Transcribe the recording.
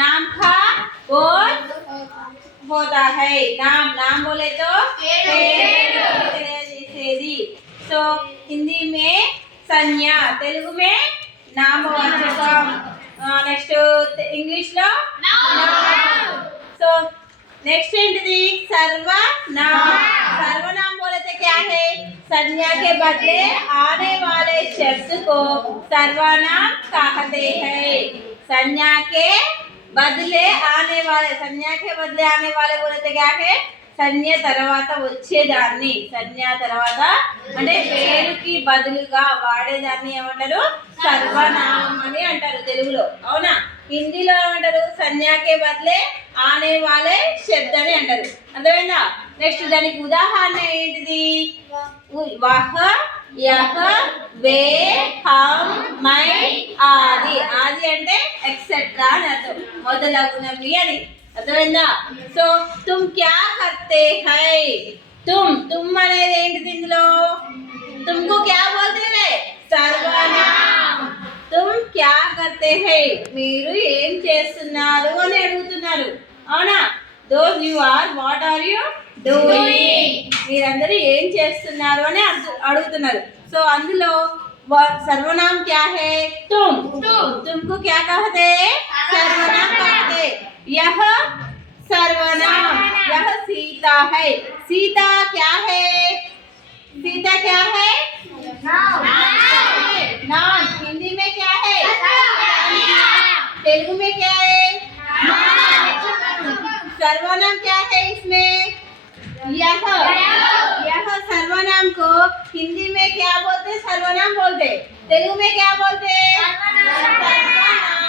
नाम का बोध होता है। नाम नाम बोले तो తెలియజేసేది। సో హిందీ में संज्ञा, తెలుగు में నామవాచకం, నెక్స్ట్ ఇంగ్లీష్ లో సో नेक्स्ट ఏంటిది सर्वनाम। सर्वनाम बोले तो क्या है, संज्ञा के बदले आने वाले शब्द को सर्वनाम कहते हैं। संज्ञा के बदले आने वाले, संज्ञा के बदले आने वाले बोले तो क्या है, సంజ్ఞ తర్వాత వచ్చేదాన్ని, సంజ్ఞ తర్వాత అంటే పేరుకి బదులుగా వాడేదాన్ని ఏమంటారు, సర్వనామం అని అంటారు తెలుగులో, అవునా? హిందీలో ఏమంటారు, సంజ్ఞాకే బదులే ఆనే వాలే శబ్ద అని అంటారు। అర్థమైందా? నెక్స్ట్ దానికి ఉదాహరణ ఏంటిది, వహ యహ వే హం మై ఆది। ఆది అంటే ఎక్సెట్రా అని అర్థం, మొదలగునవి అని। అర్థమైందా? సో తుమ్ క్యా కర్తే హై, తుమ్ అనేది ఏంటిది ఇందులో, తుమ్కు క్యా బోల్తే హై, సర్వనామ్। తుమ్ క్యా కర్తే హై, మీరు ఏం చేస్తున్నారు అని అడుగుతున్నారు, అవునా? Those you are, what are you doing, మీరందరూ ఏం చేస్తున్నారు అని అడుగుతున్నారు। సో అందులో सर्वनाम क्या है, तुमको क्या कहते, सर्वनाम कहते। यह सर्वनाम, यह सीता है, सीता क्या है, सीता क्या है, नाम। हिंदी में क्या है, तेलुगु में क्या है, सर्वनाम क्या है इसमें, यह सर्वनाम को हिंदी में क्या बोलते, सर्वनाम बोलते, तेलुगु में क्या बोलते, सर्वनाम।